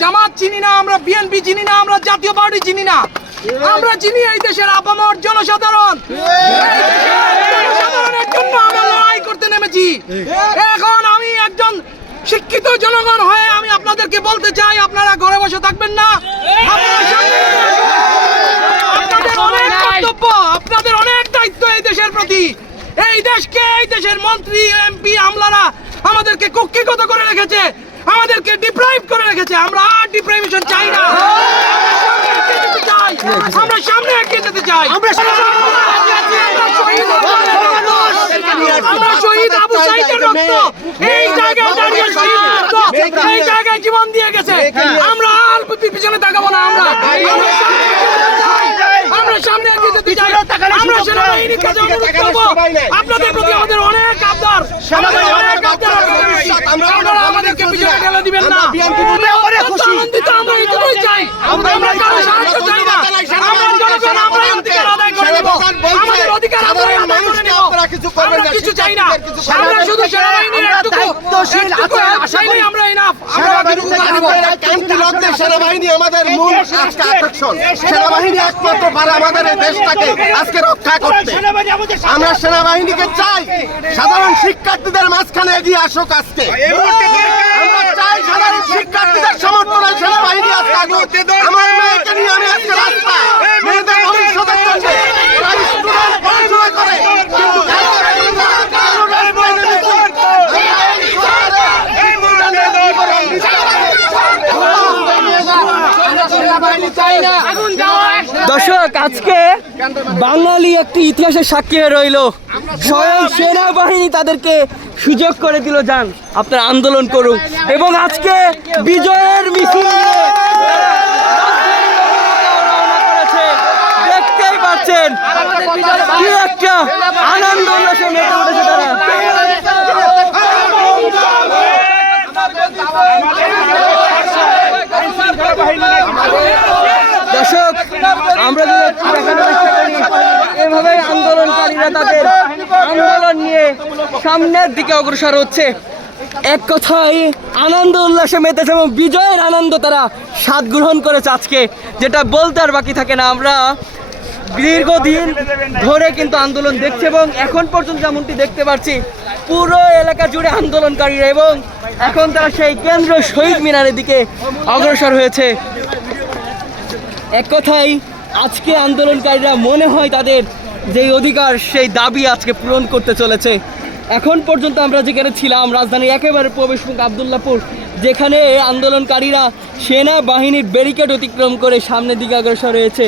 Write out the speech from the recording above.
জামাত চিনি না, আমরা বিএনপি চিনি না, আমরা জাতীয় পার্টি চিনি না, আমরা চিনি এই দেশের আপামর জনসাধারণ। জনসাধারণের জন্য আমরা লড়াই করতে নেমেছি। এখন আমি একজন শিক্ষিত জনগণ হয়ে আমি আপনাদেরকে বলতে চাই, আপনারা ঘরে বসে থাকবেন না। আপনাদের অনেক কর্তব্য, আপনাদের অনেক দায়িত্ব এই দেশের প্রতি। এই দেশকে, এই দেশের মন্ত্রী এমপি আমলারা আমাদেরকে কক্ষিগত করে রেখেছে, আমাদেরকে ডিপ্রাইভ করে রেখেছে। আমরা আর ডিপ্রাইভেশন চাই না, আমরা সামনে এগিয়ে যেতে চাই। আমরা শহীদ আবু সাঈদের রক্ত এই জায়গায় দাঁড়িয়ে এই জায়গায় জীবন দিয়ে গেছে, আমরা আর পিছনে তাকাবো না। আমরা সামনে এগিয়ে যেতে চাই। আমরা সেনাবাহিনীর কাছে অনুরোধ করবো, আপনাদের প্রতি আমাদের অনেক আবদার, আপনারা আমাদেরকে পিছনে ঠেলে দিবেন না। আনন্দিত আমরা এটুকুই চাই, আমরা কারো সাহায্য চাই না। আমরা জনগণ, আমরা অধিকার আদায় করে নেব, আমাদের অধিকার আমরা আদায় করে নেব, আমরা কিছু চাই না। আমরা শুধু সেনাবাহিনীর একটুকু চাইলেই আমরা ইনাফ। সেনাবাহিনী আমাদের মূল আকর্ষণ। সেনাবাহিনী একমাত্র পারে আমাদের এই দেশটাকে আজকে রক্ষা করতে। আমরা সেনাবাহিনীকে চাই সাধারণ শিক্ষার্থীদের মাঝখানে এগিয়ে আসুক আজকে। আমরা চাই সাধারণ শিক্ষার্থীদের সমর্থনে সেনাবাহিনী আজকে আগুক। আমার মেয়েকে নিয়ে আমি আজকে রাস্তা মেয়েদের ভবিষ্যতের জন্য স্টুডেন্ট পড়াশোনা করে দর্শক, আজকে বাঙালি একটি ইতিহাসের সাক্ষী হয়ে রইল। স্বয়ং সেনাবাহিনী তাদেরকে সুযোগ করে দিল, যান আপনারা আন্দোলন করুন। এবং আজকে বিজয়ের মিছিল দেখতেই পাচ্ছেন কি একটা আনন্দ উল্লাসে মেতে উঠেছে তারা। দর্শক, আমরা এভাবে আন্দোলনকারীরা তাদের আন্দোলন নিয়ে সামনের দিকে অগ্রসর হচ্ছে। এক কথায় আনন্দ উল্লাসে মেতেছে এবং বিজয়ের আনন্দ তারা স্বাদ গ্রহণ করেছে আজকে, যেটা বলতে আর বাকি থাকে না। আমরা দীর্ঘদিন ধরে কিন্তু আন্দোলন দেখছি এবং এখন পর্যন্ত যেমনটি দেখতে পাচ্ছি পুরো এলাকা জুড়ে আন্দোলনকারীরা, এবং এখন তারা সেই কেন্দ্র শহীদ মিনারের দিকে অগ্রসর হয়েছে। এক কথায় আজকে আন্দোলনকারীরা মনে হয় তাদের যেই অধিকার সেই দাবি আজকে পূরণ করতে চলেছে। এখন পর্যন্ত আমরা যেখানে ছিলাম রাজধানীর একেবারে প্রবেশমুখ আবদুল্লাপুর, যেখানে আন্দোলনকারীরা সেনাবাহিনীর ব্যারিকেড অতিক্রম করে সামনের দিকে অগ্রসর হয়েছে।